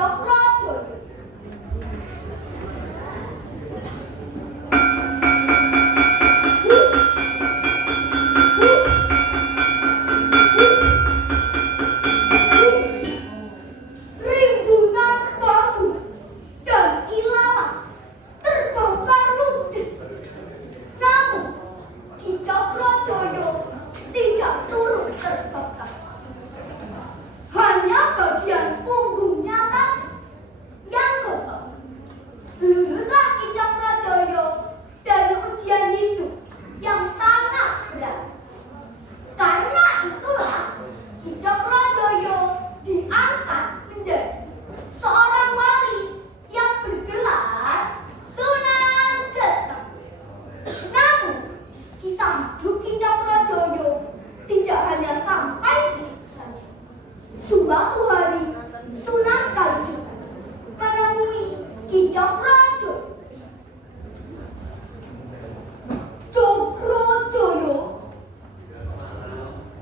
Cokrojoyo. Rimbunan bambu dan ilalang terbongkar ludes. Namun Ki Cokrojoyo tidak turut terbakar. Hanya bagian punggungnya saja yang kosong. Luluslah Ki Cokrojoyo dari ujian hidup yang sangat berat. Karena itulah Ki Cokrojoyo diangkat menjadi seorang wali yang bergelar Sunan Geseng. Namun, kisah hidup Ki Cokrojoyo tidak hanya sampai di situ saja. Suatu hari, Sunan Kalijogo menemui Ki Cokrojoyo. Cokrojoyo,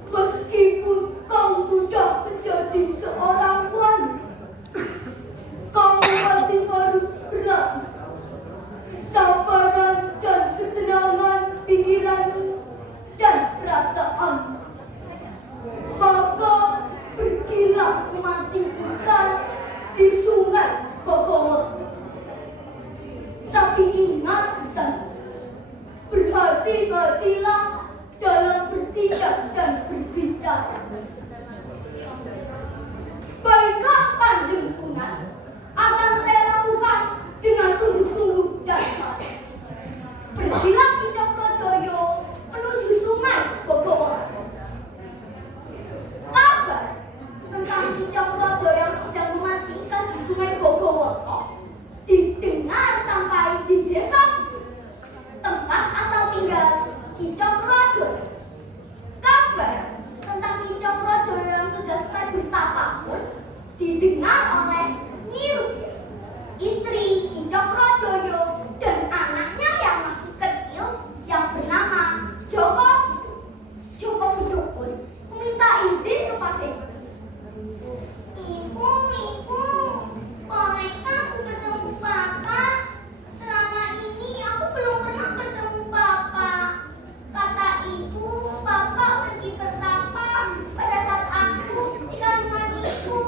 meskipun kau sudah menjadi seorang wali, kau masih harus berlatih kesabaran dan ketenangan pikiranmu dan perasaanmu. Maka pergilah memancing ikan di Sungai Bogowonto. Tapi ingat pesan, berhati-hatilah dalam bertindak dan berbicara. Baiklah Kanjeng Sunan, akan saya lakukan dengan sungguh-sungguh dan mati. Pergilah Ki Cokrojoyo menuju Sungai Bogowonto. Kabar tentang Ki Cokrojoyo yang sedang memancing ikan di Sungai Bogowonto didengar sampai di desa tempat asal tinggal Ki Cokrojoyo. Kabar tentang Ki Cokrojoyo yang sudah selesai bertapa pun didengar oleh Nyi Rupiah, istri Ki Cokrojoyo dan anaknya yang masih kecil yang bernama Joko Budo. Joko Budo pun meminta izin kepada ibu, bolehkah aku bertemu Papa? Selama ini aku belum pernah bertemu Papa. Kata ibu, Papa pergi bertapa pada saat aku di kandungan ibu.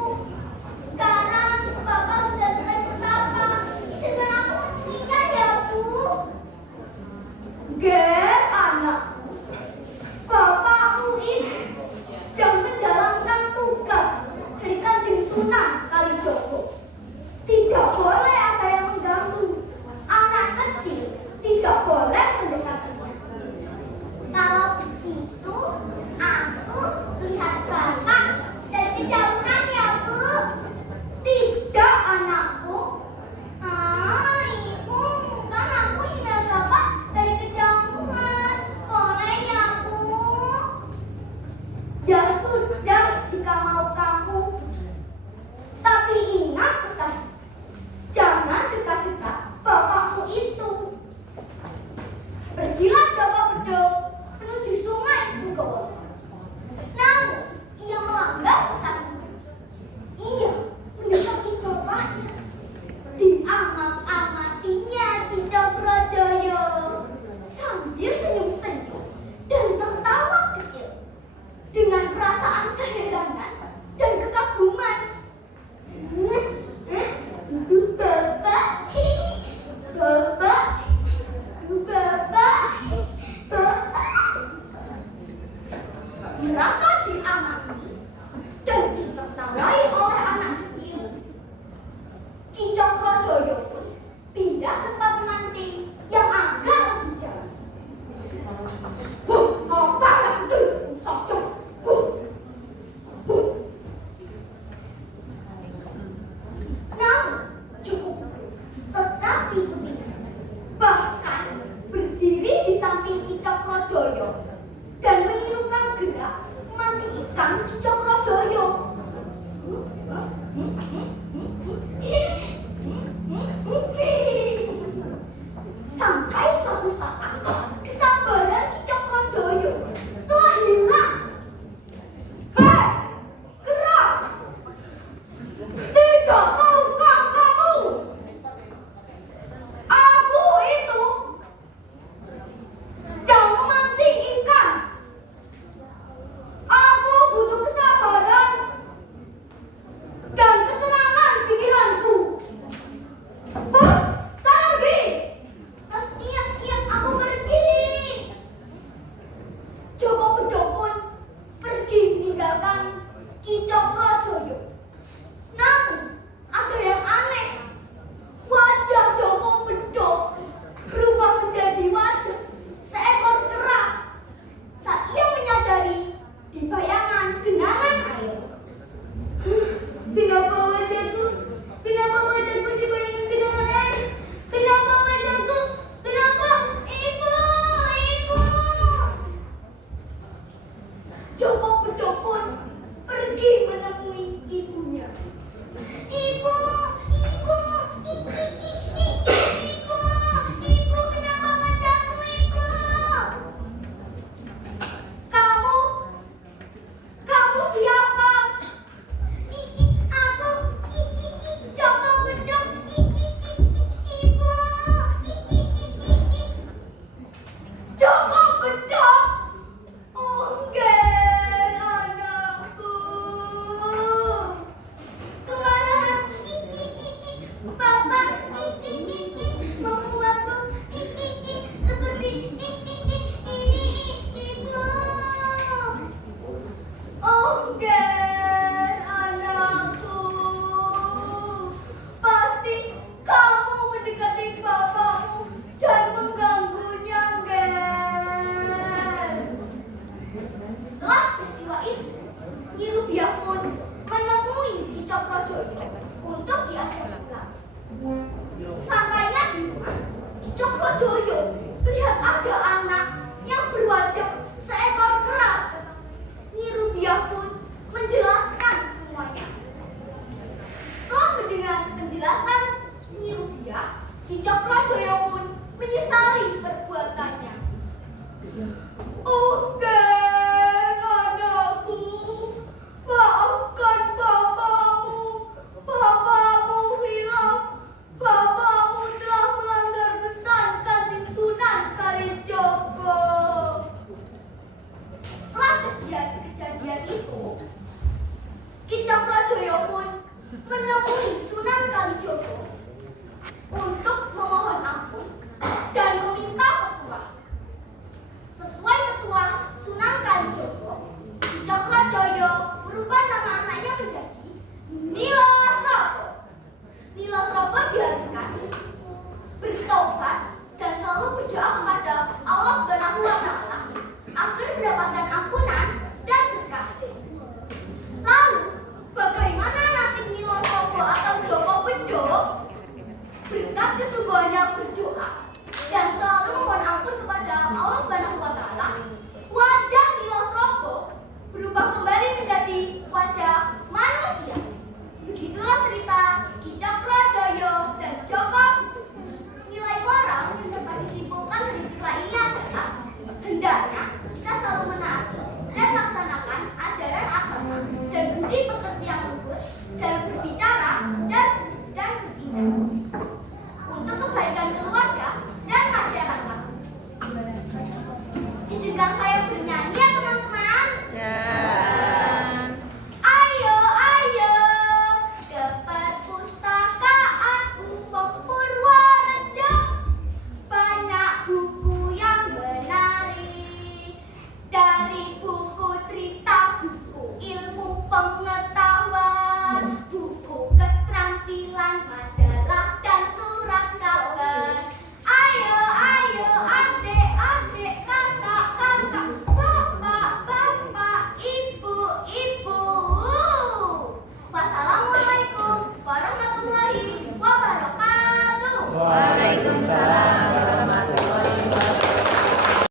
Sekarang Papa sudah selesai bertapa. Izinkan aku menemuinya ya, Bu. Ger, anakku. Bapakku ini sedang menjalankan tugas dari Kanjeng Sunan Kalijogo. Tidak boleh ada yang mengganggu. Anak kecil tidak boleh mendekatinya. Kalau begitu, aku lihat Bapak dari kejauhan ya, Bu. Tidak, anakku. Ibu, kan aku lihat Bapak dari kejauhan. Boleh ya, Bu? Ya sudah, jika mau kamu. Tapi ingat pesan, jangan dekat-dekat bapakmu itu. Pergilah Joko Budo menuju Sungai Bogowonto. Namun, ia melanggar pesan. Ia mendekati bapaknya. Diamat-amatinya Ki Cokrojoyo sambil senyum-senyum dan tertawa kecil dengan perasaan keheranan dan kekaguman. Bapak. Merasa diamati dan ditertawai oleh anak kecil, Ki Cokrojoyo pun pindah tempat memancing yang agak lebih jauh. Apa itu? Socok. Namun cukup tetap ikuti. Bahkan berdiri di samping Ki Cokrojoyo dan menirukan gerak memancing ikan Ki Cokrojoyo. Sampai suatu saat kesabaran Ki Cokrojoyo telah hilang. Gerak! Tidak tahu ada anak yang berwajah seekor kera. Nyi Rubiah pun menjelaskan semuanya. Setelah mendengar penjelasan Nyi Rubiah, Ki Cokrojoyo pun menyesali perbuatannya. Oh, Geng, anakku, maafkan bapakmu. Bapakmu hilaf. Bapakmu telah melanggar pesan Kanjeng Sunan Kalijogo. Setelah kejadian itu, Ki Cokrojoyo pun menemui Sunan Kalijogo